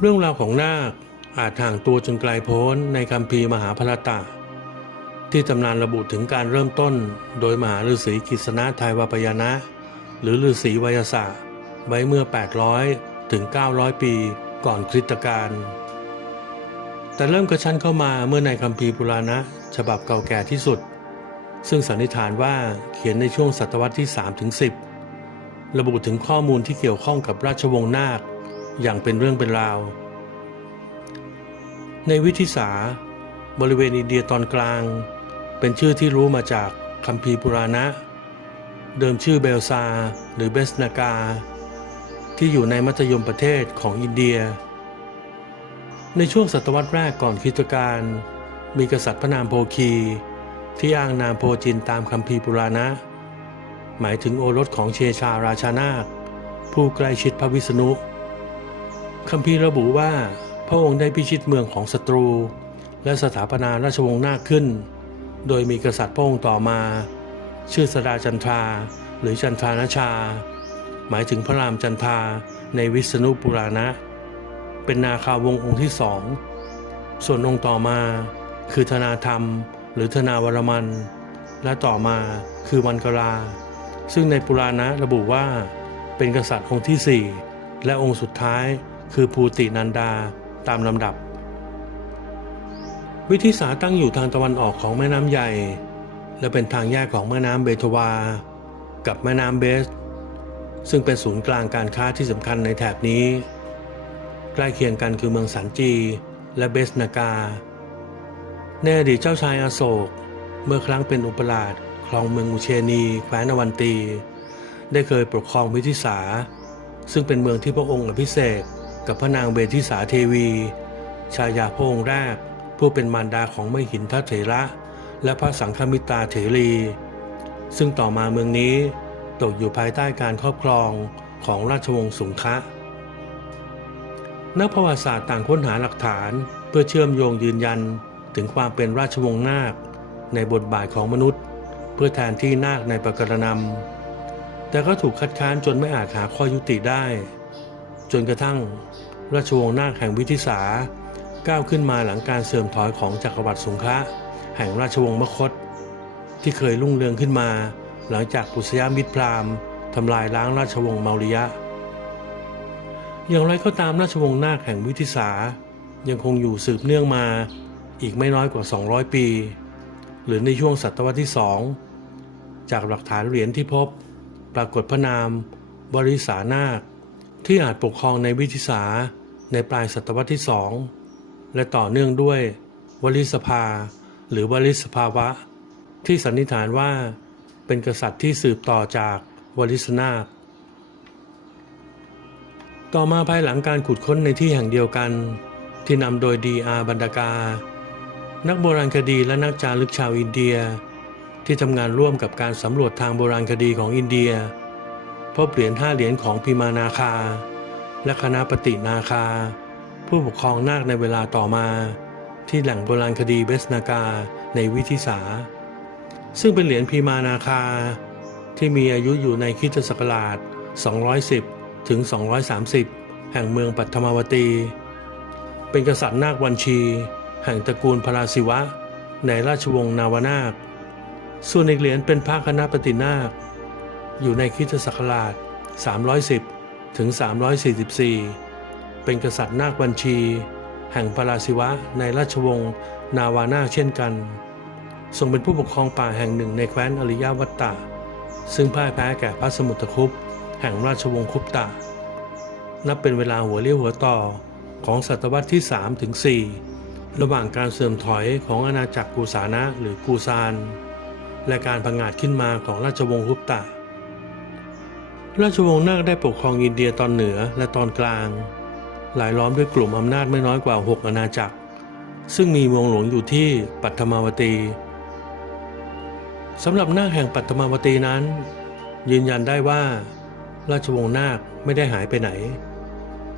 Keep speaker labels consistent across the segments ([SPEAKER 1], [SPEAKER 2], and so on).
[SPEAKER 1] เรื่องราวของนาคอาจห่างตัวจนไกลโพ้นในคัมภีมหาภารตะที่ตำนานระบุถึงการเริ่มต้น โดยมหาฤาษีกิษณะไทยวปยานะ หรือฤาษีวยศะไว้เมื่อ 800 ถึง 900 ปีก่อนคริสตกาลแต่เริ่มกระชั้นเข้ามาเมื่อในคัมภีปุราณะ ฉบับเก่าแก่ที่สุด ซึ่งสันนิษฐานว่าเขียนในช่วงศตวรรษที่3ถึง10 ระบุถึงข้อมูลที่เกี่ยวข้องกับราชวงศ์นาค อย่างเป็นเรื่องเป็นราว ในวิทิสาบริเวณอินเดียตอนกลาง เป็นชื่อที่รู้มาจากคัมภีร์ปุราณะ เดิมชื่อเบลซา หรือเบสนากา ที่อยู่ในมัธยมประเทศของอินเดีย ในช่วงศตวรรษแรกก่อนคริสตกาลมีกษัตริย์พระนามโพคี ที่อ้างนามโพจินตามคัมภีร์ปุราณะ หมายถึงโอรสของเชชาราชานาคผู้ใกล้ชิดพระวิษณุ คัมภีร์ระบุว่า พระองค์ได้พิชิตเมืองของศัตรู และสถาปนาราชวงศ์นาคขึ้น โดยมีกษัตริย์พระองค์ต่อมา ชื่อสดาจันทราหรือจันทรานาชา หมายถึงพระรามจันทราในวิษณุปุราณะ เป็นนาคาวงศ์องค์ที่สอง ส่วนองค์ต่อมาคือธนาธรรม หรือธนาวรมัน และต่อมาคือวันกราซึ่งในปุราณะระบุว่า เป็นกษัตริย์องค์ที่สี่และองค์สุดท้าย คือภูตินันดาตามลำดับ วิทิสาตั้งอยู่ทางตะวันออกของแม่น้ำใหญ่ และเป็นทางแยกของแม่น้ำเบทวา กับแม่น้ำเบส ซึ่งเป็นศูนย์กลางการค้าที่สำคัญในแถบนี้ ใกล้เคียงกันคือเมืองสันจีและเบสนากาในอดีเจ้าชายอาโศก เมื่อครั้งเป็นอุปราชครองเมืองอุเชนีแคว้นวันตี ได้เคยปกครองวิทิสา ซึ่งเป็นเมืองที่พระองค์อภิเษก กับพระนางเบทิสาเทวี ชายาพระองค์แรก ผู้เป็นมารดาของมหินทเถระ และพระสังฆมิตราเถรี ซึ่งต่อมาเมืองนี้ ตกอยู่ภายใต้การครอบครองของราชวงศ์สุงคะนักประวัติศาสตร์ต่างค้นหาหลักฐานเพื่อเชื่อมโยงยืนยันถึงความเป็นราชวงศ์นาค ในบทบาทของมนุษย์ เพื่อแทนที่นาคในประกรณำแต่ก็ถูกคัดค้านจนไม่อาจหาข้อยุติได้ จนกระทั่งราชวงศ์นาคแห่งวิทิสาก้าวขึ้นมาหลังการเสื่อมถอยของจักรวรรดิสงขละแห่งราชวงศ์มคตที่เคยรุ่งเรืองขึ้นมา หลังจากปุษยมิตรพราหมณ์ทำลายล้างราชวงศ์เมาริยะ อย่างไรก็ตามราชวงศ์นาคแห่งวิทิสายังคงอยู่สืบเนื่องมาอีกไม่น้อยกว่า 200 ปี หรือในช่วงศตวรรษที่สองจากหลักฐานเหรียญที่พบ ปรากฏพระนามบริษานาค ที่อาจปกครองในวิทิสาในปลายศตวรรษที่สองและต่อเนื่องด้วยวลิสภา หรือวลิสภาวะ ที่สันนิษฐานว่าเป็นกษัตริย์ที่สืบต่อจากวลิสนาคต่อมาภายหลังการขุดค้นในที่แห่งเดียวกัน ที่นำโดยดีอาบันดากา นักโบราณคดีและนักจารึกชาวอินเดีย ที่ทำงานร่วมกับการสำรวจทางโบราณคดีของอินเดีย พบเหรียญห้าเหรียญของพิมานาคา และคณะปฏินาคา ผู้ปกครองนาคในเวลาต่อมา ที่แหล่งโบราณคดีเบสนากาในวิทิสา ซึ่งเป็นเหรียญพีมานาคา ที่มีอายุอยู่ในคริสตศักราช 210 ถึง 230 แห่งเมืองปัทมวตี เป็นกษัตริย์นาควันชี แห่งตระกูลพระศิวะ ในราชวงศ์นาวนาค ส่วนอีกเหรียญเป็นพระคณะปฏินาค อยู่ในคริสตศักราช 310 ถึง 344 เป็นกษัตริย์นาคบัญชี แห่งพราศิวะในราชวงศ์นาวานาเช่นกัน ทรงเป็นผู้ปกครองป่าแห่งหนึ่งในแคว้นอริยวัตตะซึ่งพ่ายแพ้แก่พระสมุทรคุปแห่งราชวงศ์คุปตะ นับเป็นเวลาหัวเรียวหัวต่อของศตวรรษที่ 3 ถึง 4 ระหว่างการเสื่อมถอยของอาณาจักรกูสานะหรือกูซาน และการพังอาจขึ้นมาของราชวงศ์คุปตะ ราชวงศ์นาคได้ปกครองอินเดียตอนเหนือและตอนกลาง หลายล้อมด้วยกลุ่มอำนาจไม่น้อยกว่า 6 อาณาจักร ซึ่งมีเมืองหลวงอยู่ที่ปัทมาวตีสำหรับนาคแห่งปัทมาวตีนั้น ยืนยันได้ว่า ราชวงศ์นาคไม่ได้หายไปไหน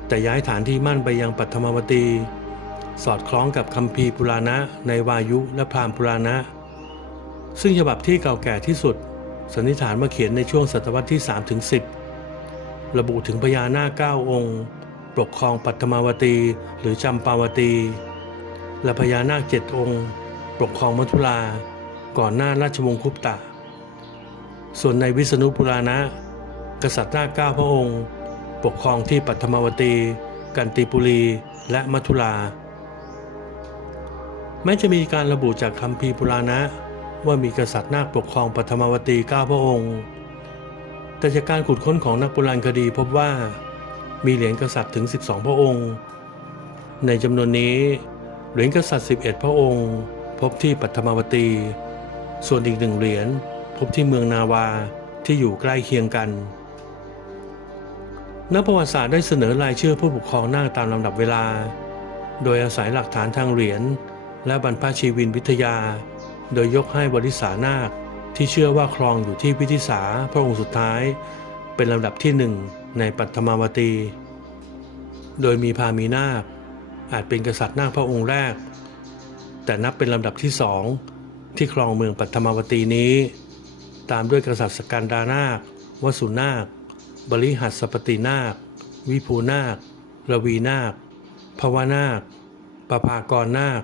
[SPEAKER 1] แต่ย้ายฐานที่มั่นไปยังปัทมาวตี สอดคล้องกับคัมภีปุราณะในวายุและพราหมณ์ปุราณะ ซึ่งฉบับที่เก่าแก่ที่สุด สันนิษฐานมาเขียนในช่วงศตวรรษที่ 3 ถึง 10 ระบุถึงพญานาคเก้าองค์ ปกครองปัทมาวตี หรือจำปาวตี และพญานาคเจ็ดองค์ ปกครองมัทุรา ก่อนหน้าราชวงศ์คุปตะ ส่วนในวิษณุปุราณะ กษัตริย์นาคเก้าพระองค์ ปกครองที่ปัทมาวตี กันติปุรี และมัทุราแม้จะมีการระบุจากคัมภีปุราณะ ว่ามีกษัตริย์นาคปกครองปัทมวตีเก้าพระองค์ แต่จากการขุดค้นของนักโบราณคดีพบว่ามีเหรียญกษัตริย์ถึง 12 พระองค์ ในจำนวนนี้เหรียญกษัตริย์ 11 พระองค์ พบที่ปัทมาวตี ส่วนอีกหนึ่งเหรียญพบที่เมืองนาวาที่อยู่ใกล้เคียงกัน นักประวัติศาสตร์ได้เสนอรายชื่อผู้ปกครองนาคตามลำดับเวลา โดยอาศัยหลักฐานทางเหรียญและบรรพชีวินวิทยา โดยยกให้บริษานาคที่เชื่อว่าครองอยู่ที่พิธิสาพระองค์สุดท้าย เป็นลำดับที่หนึ่งในปัทมาวตี โดยมีพามีนาค อาจเป็นกษัตริย์นาคพระองค์แรก แต่นับเป็นลำดับที่สองที่ครองเมืองปัทมาวตีนี้ ตามด้วยกษัตริย์สกันดานาควสุนาค บริหัสปตินาค วิภูนาค ระวีนาคภวนาคประภากรนาค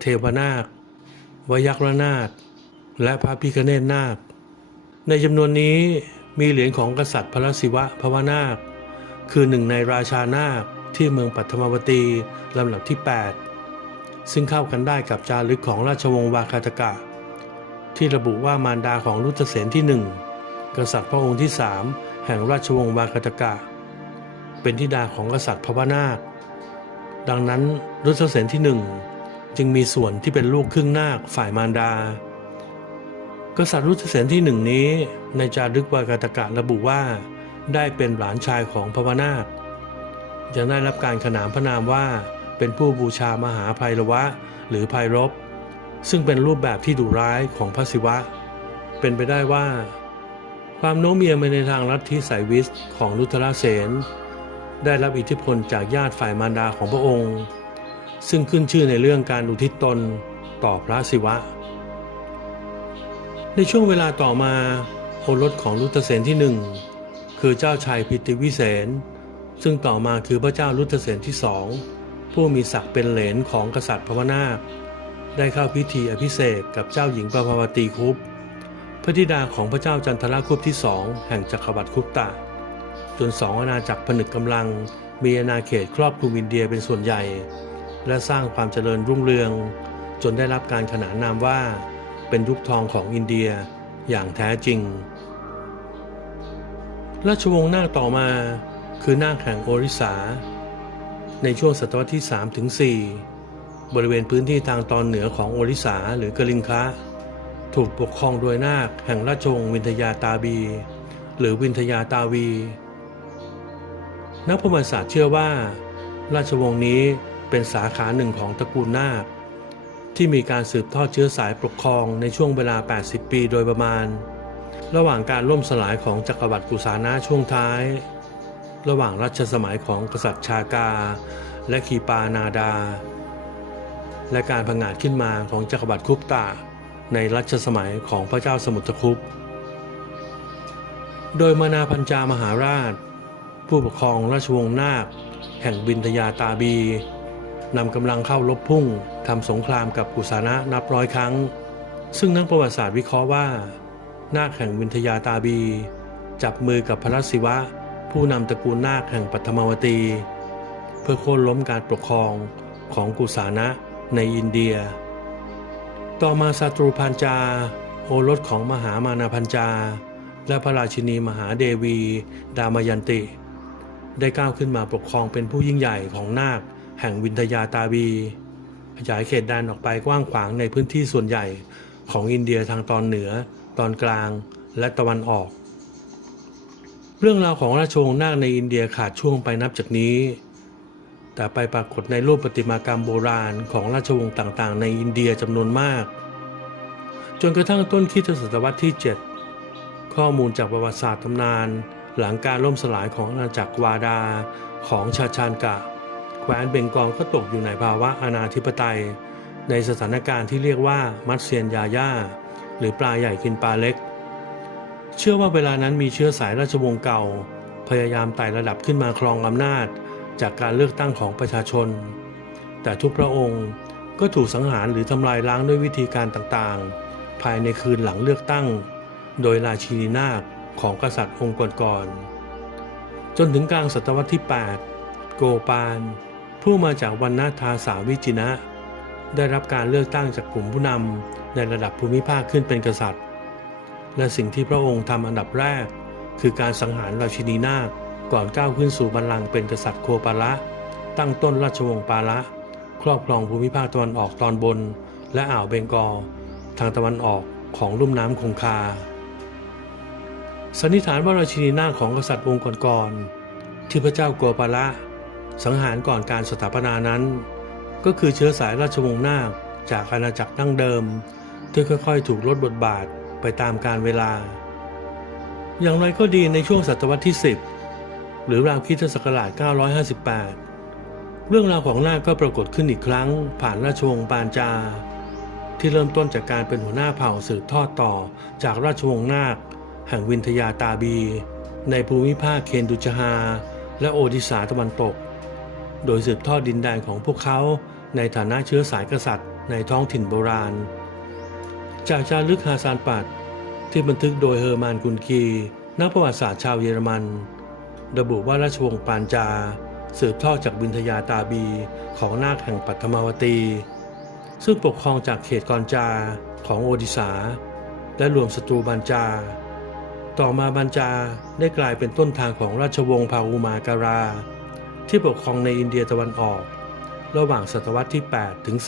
[SPEAKER 1] เทวนาค วยักรนาคและพระพิคเนตนาค ในจำนวนนี้มีเหรียญของกษัตริย์พระศิวะพระวนาค คือหนึ่งในราชานาคที่เมืองปัทมวตีลำดับที่ 8 ซึ่งเข้ากันได้กับจารึกของราชวงศ์วาคาตกะ ที่ระบุว่ามารดาของรุตเสนที่หนึ่งกษัตริย์พระองค์ที่สามแห่งราชวงศ์วาคาตกะ เป็นธิดาของกษัตริย์พระวนาค ดังนั้นรุตเสนที่หนึ่ง จึงมีส่วนที่เป็นลูกครึ่งนาคฝ่ายมารดา กษัตริย์รุตเสนที่หนึ่งนี้ ในจารึกวากาตกะระบุว่า ได้เป็นหลานชายของพระวนาคยังได้รับการขนานพระนามว่าเป็นผู้บูชามหาภัยรวะ หรือภัยรบ ซึ่งเป็นรูปแบบที่ดุร้ายของพระศิวะ เป็นไปได้ว่า ความโน้มเอียงไปในทางลัทธิสายวิสของลุทราเสนได้รับอิทธิพลจากญาติฝ่ายมารดาของพระองค์ ซึ่งขึ้นชื่อในเรื่องการอุทิศตนต่อพระศิวะ ในช่วงเวลาต่อมาโอรสของรุตเสนที่หนึ่งคือเจ้าชายพิติวิเศษซึ่งต่อมาคือพระเจ้ารุตเสนที่สองผู้มีศักดิ์เป็นเหลนของกษัตริย์พระวนาคได้เข้าพิธีอภิเษกกับเจ้าหญิงปภาวตีคุปพระธิดาของพระเจ้าจันทรคุปที่สองแห่งจักรวรรดิคุปตะ จนสองอาณาจักรผนึกกำลังมีอาณาเขตครอบคลุมอินเดียเป็นส่วนใหญ่ และสร้างความเจริญรุ่งเรือง จนได้รับการขนานนามว่า เป็นยุคทองของอินเดียอย่างแท้จริง ราชวงศ์นาคต่อมาคือนาคแห่งโอริสา ในช่วงศตวรรษที่ 3 ถึง 4 บริเวณพื้นที่ทางตอนเหนือของโอริสาหรือกลิงคะถูกปกครองโดยนาคแห่งราชวงศ์วินทยาตาบี หรือวินทยาตาวี นักประวัติศาสตร์เชื่อว่า ราชวงศ์นี้ เป็นสาขาหนึ่งของตระกูลนาคที่มีการสืบทอดเชื้อสายปกครองในช่วงเวลา 80 ปีโดยประมาณ ระหว่างการล่มสลายของจักรวรรดิกุสานะช่วงท้าย ระหว่างรัชสมัยของกษัตริย์ชากา และขีปานาดา และการผงาดขึ้นมาของจักรวรรดิคุปตาในรัชสมัยของพระเจ้าสมุทรคุปโดยมานาพัญจามหาราช ผู้ปกครองราชวงศ์นาค แห่งบินทยาตาบี นำกำลังเข้าลบพุ่งทำสงครามกับกุสานะนับร้อยครั้ง ซึ่งนักประวัติศาสตร์วิเคราะห์ว่า นาคแห่งวินทยาตาบี จับมือกับพระศิวะ ผู้นำตระกูลนาคแห่งปัทมาวตี เพื่อโค่นล้มการปกครองของกุสานะในอินเดีย ต่อมาศัตรูพันจา โอรสของมหามานาพันจา และพระราชินีมหาเดวี ดามยันติ ได้ก้าวขึ้นมาปกครองเป็นผู้ยิ่งใหญ่ของนาค แห่งวินทยาตาบีขยายเขตแดนออกไปกว้างขวางในพื้นที่ส่วนใหญ่ของอินเดียทางตอนเหนือ ตอนกลางและตะวันออก เรื่องราวของราชวงศ์นาคในอินเดียขาดช่วงไปนับจากนี้ แต่ไปปรากฏในรูปประติมากรรมโบราณของราชวงศ์ต่างๆ ในอินเดียจำนวนมาก จนกระทั่งต้นคริสตศตวรรษที่ 7 ข้อมูลจากประวัติศาสตร์ตำนาน หลังการล่มสลายของอาณาจักรวาดาของชาชานกะ ว้นเบงกอลก็ตกอยู่ในภาวะอาณาธิปไตย ในสถานการณ์ที่เรียกว่ามัตเซียนยาย่า หรือปลาใหญ่กินปลาเล็ก เชื่อว่าเวลานั้นมีเชื้อสายราชวงศ์เก่า พยายามไต่ระดับขึ้นมาครองอำนาจ จากการเลือกตั้งของประชาชน แต่ทุกพระองค์ก็ถูกสังหารหรือทำลายล้างด้วยวิธีการต่างๆ ภายในคืนหลังเลือกตั้ง โดยราชินีนาถของกษัตริย์องค์ก่อนๆจนถึงกลางศตวรรษที่ 8 โกปาล ผู้มาจากวันนาทาสาวิจินะ ได้รับการเลือกตั้งจากกลุ่มผู้นำในระดับภูมิภาคขึ้นเป็นกษัตริย์ และสิ่งที่พระองค์ทำอันดับแรก คือการสังหารราชินีนาถก่อนก้าวขึ้นสู่บัลลังก์เป็นกษัตริย์โคปาละ ตั้งต้นราชวงศ์ปาละ ครอบครองภูมิภาคตะวันออกตอนบน และอ่าวเบงกอลทางตะวันออกของลุ่มน้ำคงคา สันนิษฐานว่าราชินีนาถของกษัตริย์องค์ก่อนๆที่พระเจ้าโกปาละ สังหารก่อนการสถาปนานั้น ก็คือเชื้อสายราชวงศ์นาคจากอาณาจักรดั้งเดิม ที่ค่อยๆ ถูกลดบทบาทไปตามกาลเวลา อย่างไรก็ดีในช่วงศตวรรษที่ 10 หรือราวคริสตศักราช 958 เรื่องราวของนาคก็ปรากฏขึ้นอีกครั้ง ผ่านราชวงศ์ปานจา ที่เริ่มต้นจากการเป็นหัวหน้าเผ่าสืบทอดต่อจากราชวงศ์นาค แห่งวินทยาตาบี ในภูมิภาคเคนดุจฮา และโอดิสาตะวันตก โดยสืบทอดดินแดนของพวกเขาในฐานะเชื้อสายกษัตริย์ในท้องถิ่นโบราณ จากจารึกฮาซานปัดที่บันทึกโดยเฮอร์มานกุนกีนักประวัติศาสตร์ชาวเยอรมัน ระบุว่าราชวงศ์ปานจา สืบทอดจากวินทยาตาบีของนาคแห่งปัทมาวตี ซึ่งปกครองจากเขตกอนจาของโอดิสา และรวมศัตรูบันจา ต่อมาบันจาได้กลายเป็นต้นทางของราชวงศ์พาอุมาการา ที่ปกครองในอินเดียตะวันออก ระหว่างศตวรรษที่ 8 ถึง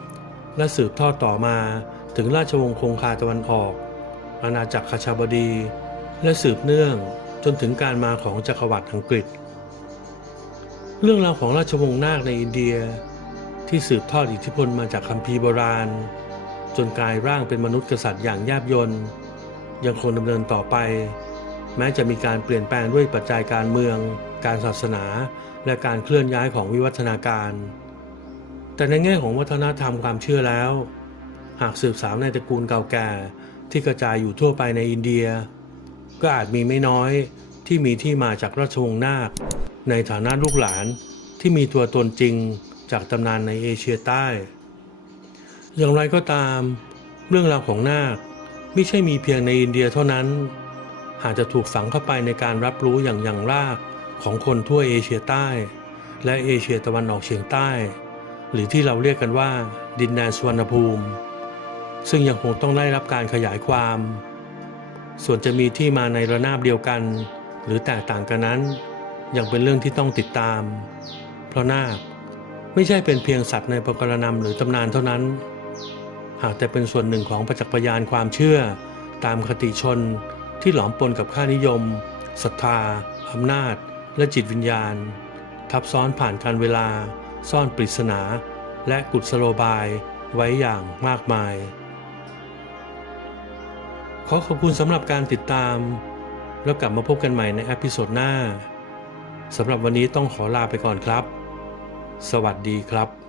[SPEAKER 1] 10 และสืบทอดต่อมาถึงราชวงศ์คงคาตะวันออก อาณาจักรคาชาบดี และสืบเนื่องจนถึงการมาของจักรวรรดิอังกฤษ เรื่องราวของราชวงศ์นาคในอินเดีย ที่สืบทอดอิทธิพลมาจากคัมภีร์โบราณ จนกลายร่างเป็นมนุษย์กษัตริย์อย่างแยบยลยังคงดำเนินต่อไป แม้จะมีการเปลี่ยนแปลงด้วยปัจจัยการเมือง การศาสนา และการเคลื่อนย้ายของวิวัฒนาการ แต่ในแง่ของวัฒนธรรมความเชื่อแล้ว หากสืบสาวในตระกูลเก่าแก่ที่กระจายอยู่ทั่วไปในอินเดีย ก็อาจมีไม่น้อยที่มีที่มาจากราชวงศ์นาค ในฐานะลูกหลานที่มีตัวตนจริงจากตำนานในเอเชียใต้ อย่างไรก็ตาม เรื่องราวของนาคไม่ใช่มีเพียงในอินเดียเท่านั้น หากจะถูกฝังเข้าไปในการรับรู้อย่างอย่างราก ของคนทั่วเอเชียใต้ และเอเชียตะวันออกเฉียงใต้ หรือที่เราเรียกกันว่า ดินแดนสุวรรณภูมิ ซึ่งยังคงต้องได้รับการขยายความ ส่วนจะมีที่มาในระนาบเดียวกัน หรือแตกต่างกันนั้น ยังเป็นเรื่องที่ต้องติดตาม เพราะนาคไม่ใช่เป็นเพียงสัตว์ในประกรณำหรือตำนานเท่านั้น หากแต่เป็นส่วนหนึ่งของประจักษ์พยานความเชื่อ ตามคติชนที่หลอมปนกับค่านิยมศรัทธาอำนาจ และจิตวิญญาณ ทับซ้อนผ่านการเวลา ซ่อนปริศนา และกุศโลบายไว้อย่างมากมาย ขอขอบคุณสำหรับการติดตาม แล้วกลับมาพบกันใหม่ในอพิโซดหน้าสำหรับวันนี้ต้องขอลาไปก่อนครับ สวัสดีครับ